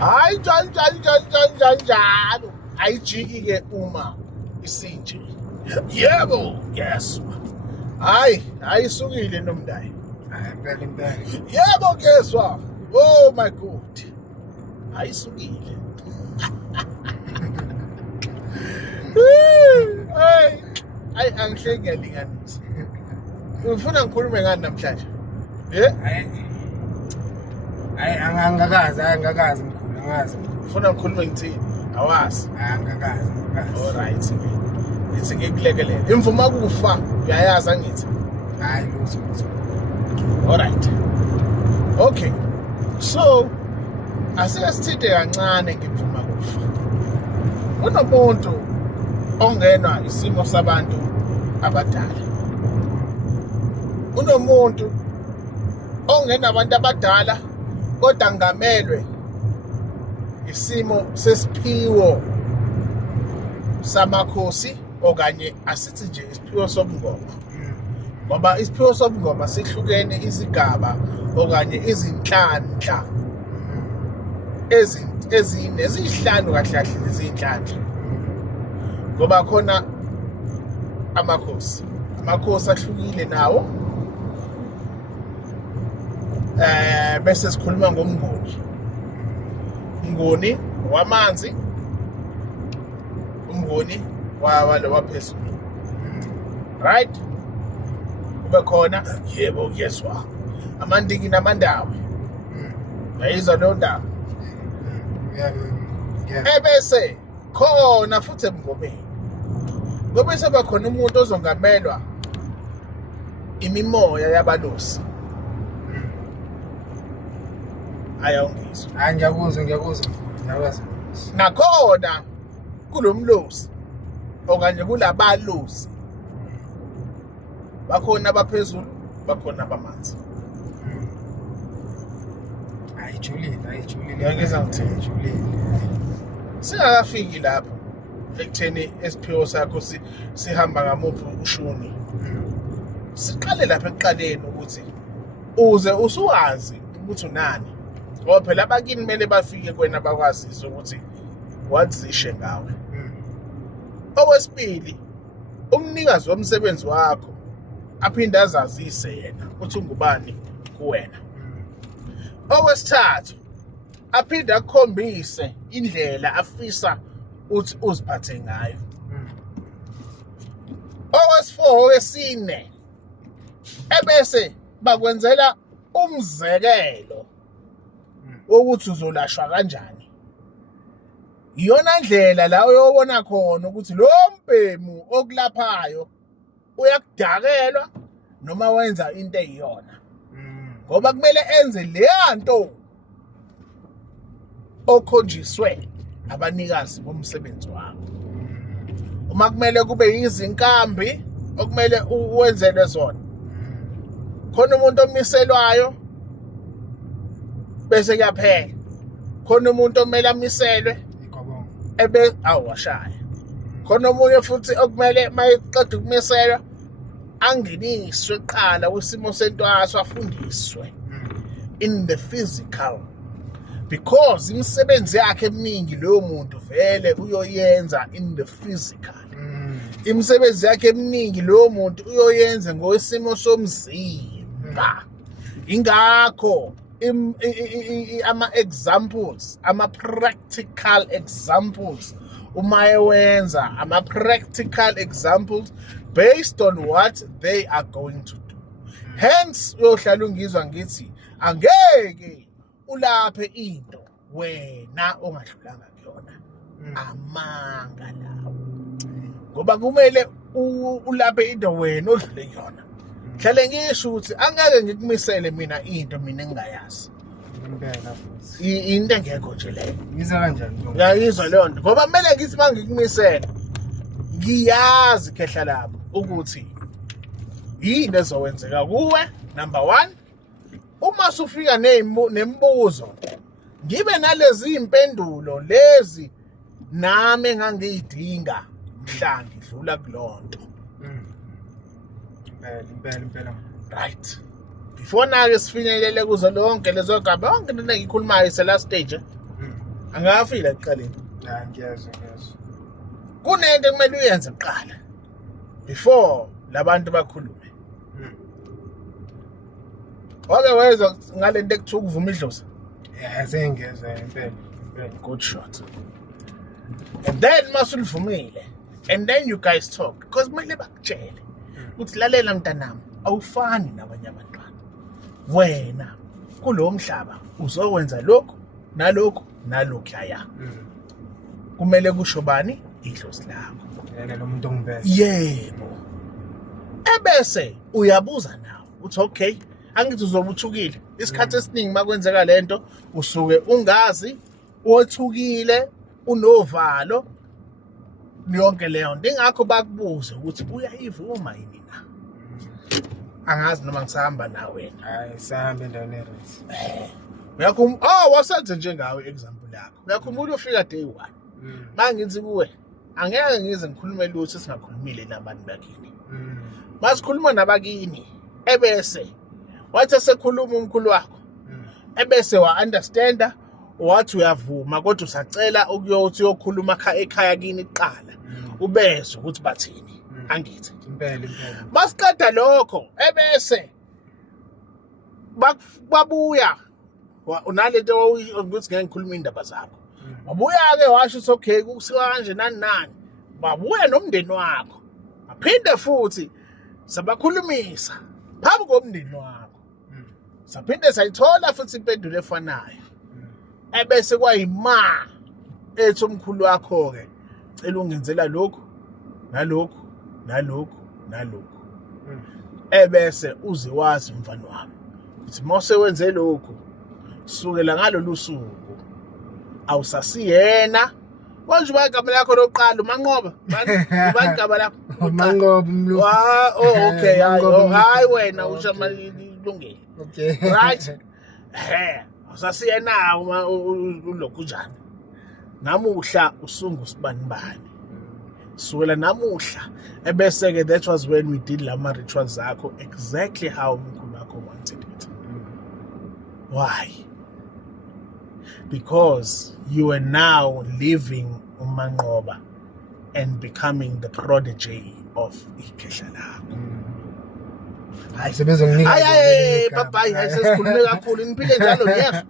Hayi njalo. Ayijiki-ke uma isinje. Yebo, yes. Hayi isukile nomndayi. Impela. Yebo kezwa. Oh my God. Ayisukile. Hayi angihle ngiyalinganisa. Ufuna ngikhulume ngani namhlanje? Angakazi mkhulu, angazi. Ufuna ngikhulume ngithini? Awazi. Angakazi. Alright. Ithi ngikulekelele. Imvuma kufa, uyayazi angithi? Hayi lutho. Alright. Okay. So, asike sithide kancane ngimvuma kufa. Kunomuntu ongenwa isimo sabantu abadala. Kunomuntu ongena abantu abadala kodwa ngamelwe isimo sesiphiwo samakhosi okanye asithi nje isiphiwo sobungoma. Ngoba isiphiwo sobungoma sihlukene izigaba okanye izinhlanhla ezihlanu kahle izinhlanhla. Ngoba khona amakhosi ahlukile nawo. Bese sikhuluma ngomnguni. Umnguni wamanzi, umnguni walo waphezulu. Right? Kube khona yebo yeswa. Amandiki namandawo. Yayizwa lo ndaba. Ebese khona futhi emngomeni. Ngoba seba khona umuntu ozongamelwa imimoya yabalosi. Ayawungizwa. Ngiyakuzwa. Nakhona kulomlosi okanye kulabalosi. Bakhona abaphezulu, bakhona abamanzi. Ayijulile. Ngiyangizwa ngithini? Singakafiki lapho ekutheni esiphiwo sakho sihamba ngamuphi ushuni. Siqale lapha ekuqaleni ukuthi uze usuwazi ukuthi unani. Ngoba phela abakini kumele bafike kwena bakwazise ukuthi wazishe ngawe. Okwesibili, umnikazi womsebenzi wakho aphinde azazise yena ukuthi ungubani kuwena. Okwesithathu, aphinde akukhombise indlela afisa uthi uziphathe ngayo. Okwesine, ebese bakwenzela umzekelo ukuthi uzolashwa kanjani. Iyona ndlela la uyobona khona ukuthi lo mbhemu okulaphayo uyakudakelwa noma wenza into eyiyona. Ngoba kumele enze leyanto okhonjiswe abanikazi bomsebenzi wakho. Uma kumele kube izinkambi okumele uwenzelwe zona. Khona umuntu omiselwayo bese kuyaphela. Khona umuntu omele amiselwe awashaya. Khona omunye futhi okumele mayeqeda ukumiselwa angeniswe kuqala kwisimo sentwaso afundiswe in the physical, because imisebenzi yakhe eminingi leyo muntu vele uyoyenza in the physical. Imisebenzi yakhe eminingi leyo muntu uyoyenza ngokwesimo somzimba. Ingakho ama-examples, ama-practical examples, uma ewenza ama-practical examples based on what they are going to do. Hence, uyohlala ungizwa ngithi, angeke ulaphe into wena ongadlulanga kuyona. Amanga lawo. Ngoba kumele ulaphe into wena odlule kuyona. Hlale ngisho ukuthi angeke ngikumisele mina into mina engingayazi. Impela futhi. Into engekho nje leyo. Ngizwa kanjani? Ngiyayizwa leyo nto. Ngoba kumele ngithi mangikumisela ngiyazi khehla lapho ukuthi yini ezowenzeka kuwe. Number 1, uma sufika nemibuzo ngibe nalezi impendulo lezi nami engangiyidinga mhla ngidlula kulonto. Impela. Right. Before na-ke sifinyelele kuzo lonke lezo gaba yonke into engiyikhulumayo ise last stage. Angafila ekuqaleni. Ya ngiyezwa. Kunento ekumele uyenze kuqala before labantu bakhulume. Wake wezwa ngalento ekuthiwa ukuvuma idlozi. Yeah, sengiyezwa impela. Good shot. And then masulivumile. And then you guys talk because kumele bakutshele uthi lalela mntanami awufani nabanye abantwana. Wena kulo mhlaba uzokwenza lokho nalokho nalokho kumele kusho bani idlozi lakho. Yena lo muntu ongibese. Yebo. Ebese uyabuza nawe uthi okay angithi uzobuthukile isikhathi esiningi makwenzeka lento usuke ungazi othukile unovalo yonke leyo nto ingakho bakubuze ukuthi uyayivuma yini na. Angazi noma ngisahamba nawe wena. Hayi sihambe endaweni Uyakhumula wasenze njengawe example yakho. Uyakhumula ufika day 1. Mangithi kuwe angeke ngize ngikhulume lutho singakhulumile nabantu bakini. Masikhuluma nabakini ebese wathi sekhuluma umkhulu wakho ebese wa understanda wathi uyavuma kodwa usacela ukuyothi uyokhuluma ekhaya kini iqala ubese ukuthi bathini angithi impela masiqeda lokho ebese babuya unalento ukuthi ngeke ngikhuluma indaba zakho wabuya ke washo ukuthi okay kusiwa kanje nani babuya nomndeni wakho aphinde futhi sabakhulumisa phambi komndeni wakho saphinde sayithola futhi impendulo efanayo ebese kwayima ethi umkhulu wakho ke cela ungenzela lokho nalokho ebese uze wazi mfana wami uthi mase wenze lokho sukela ngalolu suku awusasiyena konje igama lakho lokuqala uManqoba igama lakho uManqoba umlu okay hayi wena usho malungile okay right awusasiyena ulokhu njani namuhla usungu sibanibani sukela namuhla ebese ke that was when we did lama rituals zakho exactly how umkhulu wakho wanted it. Why? Because you are now leaving uManqoba and becoming the prodigy of ikhehla lakho. Hayi sebezonginika Hayi bye bye sesikhulume kakhulu niphile njalo ngiyezwa.